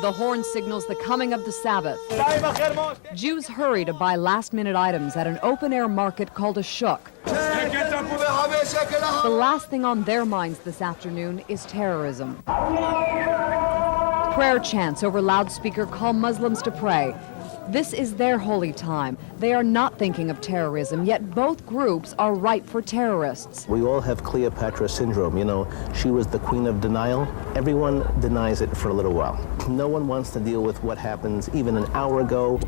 The horn signals the coming of the Sabbath. Jews hurry to buy last-minute items at an open-air market called a shuk. The last thing on their minds this afternoon is terrorism. Prayer chants over loudspeaker call Muslims to pray. This is their holy time. They are not thinking of terrorism, yet both groups are ripe for terrorists. We all have Cleopatra syndrome. You know, she was the queen of denial. Everyone denies it for a little while. No one wants to deal with what happens even an hour ago.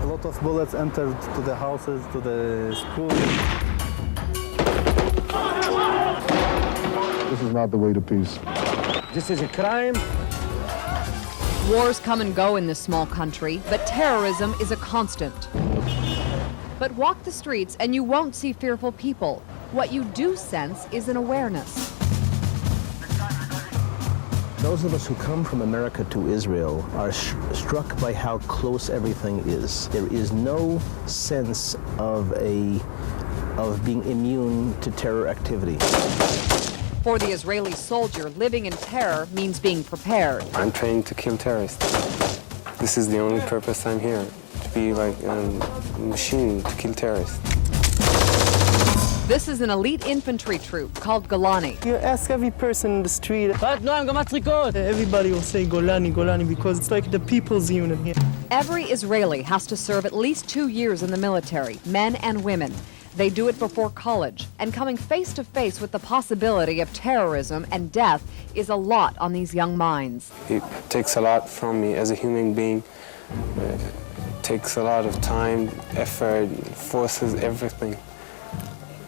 A lot of bullets entered to the houses, to the schools. This is not the way to peace. This is a crime. Wars come and go in this small country, but terrorism is a constant. But walk the streets and you won't see fearful people. What you do sense is an awareness. Those of us who come from America to Israel are struck by how close everything is. There is no sense of being immune to terror activity. For the Israeli soldier, living in terror means being prepared. I'm trained to kill terrorists. This is the only purpose I'm here, to be like a machine to kill terrorists. This is an elite infantry troop called Golani. You ask every person in the street. Everybody will say Golani, Golani, because it's like the people's unit here. Every Israeli has to serve at least 2 years in the military, men and women. They do it before college, and coming face to face with the possibility of terrorism and death is a lot on these young minds. It takes a lot from me as a human being. It takes a lot of time, effort, forces everything,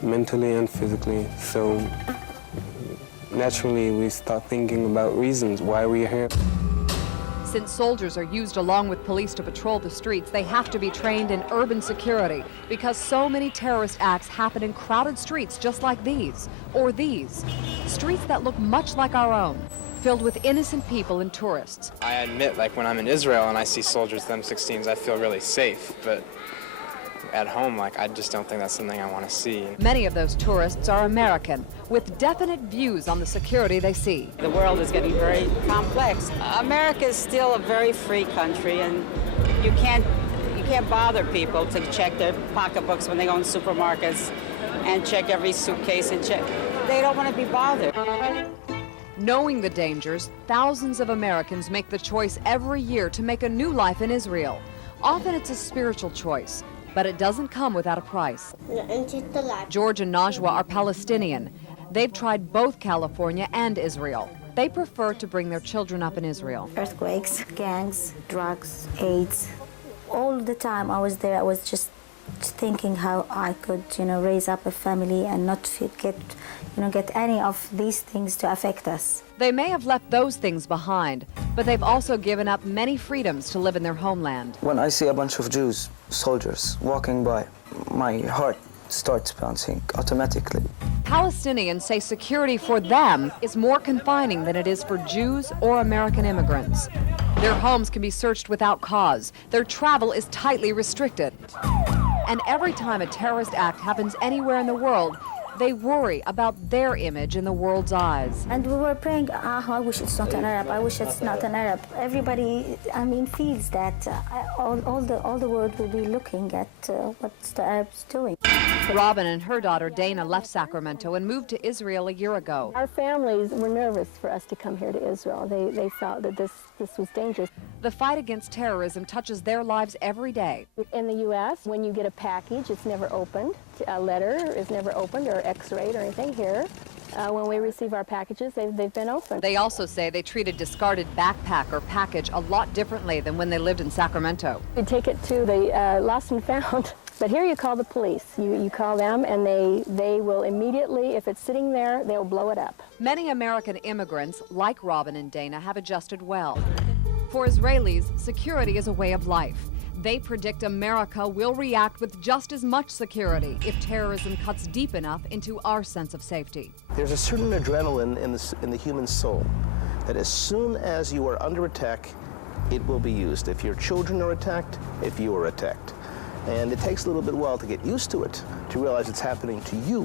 mentally and physically. So naturally we start thinking about reasons why we're here. Since soldiers are used along with police to patrol the streets, they have to be trained in urban security because so many terrorist acts happen in crowded streets just like these, or these. Streets that look much like our own, filled with innocent people and tourists. I admit, like when I'm in Israel and I see soldiers with M16s, I feel really safe, but at home, like, I just don't think that's something I want to see. Many of those tourists are American, with definite views on the security they see. The world is getting very complex. America is still a very free country, and you can't bother people to check their pocketbooks when they go in supermarkets and check every suitcase and check. They don't want to be bothered. Knowing the dangers, thousands of Americans make the choice every year to make a new life in Israel. Often it's a spiritual choice, but it doesn't come without a price. George and Najwa are Palestinian. They've tried both California and Israel. They prefer to bring their children up in Israel. Earthquakes, gangs, drugs, AIDS. All the time I was there, I was just thinking how I could, raise up a family and not get any of these things to affect us. They may have left those things behind, but they've also given up many freedoms to live in their homeland. When I see a bunch of Jews, soldiers, walking by, my heart starts bouncing automatically. Palestinians say security for them is more confining than it is for Jews or American immigrants. Their homes can be searched without cause. Their travel is tightly restricted. And every time a terrorist act happens anywhere in the world, they worry about their image in the world's eyes. And we were praying, I wish it's not an Arab, I wish it's not an Arab. Everybody, feels that all the world will be looking at what the Arabs doing. Robin and her daughter Dana left Sacramento and moved to Israel a year ago. Our families were nervous for us to come here to Israel. They felt that this was dangerous. The fight against terrorism touches their lives every day. In the U.S., when you get a package, it's never opened. A letter is never opened or x-rayed or anything. Here, when we receive our packages, they've been opened. They also say they treated discarded backpack or package a lot differently than when they lived in Sacramento. We take it to the lost and found. But here you call the police. You call them and they will immediately, if it's sitting there, they'll blow it up. Many American immigrants, like Robin and Dana, have adjusted well. For Israelis, security is a way of life. They predict America will react with just as much security if terrorism cuts deep enough into our sense of safety. There's a certain adrenaline in the human soul that as soon as you are under attack, it will be used. If your children are attacked, if you are attacked. And it takes a little bit while to get used to it, to realize it's happening to you.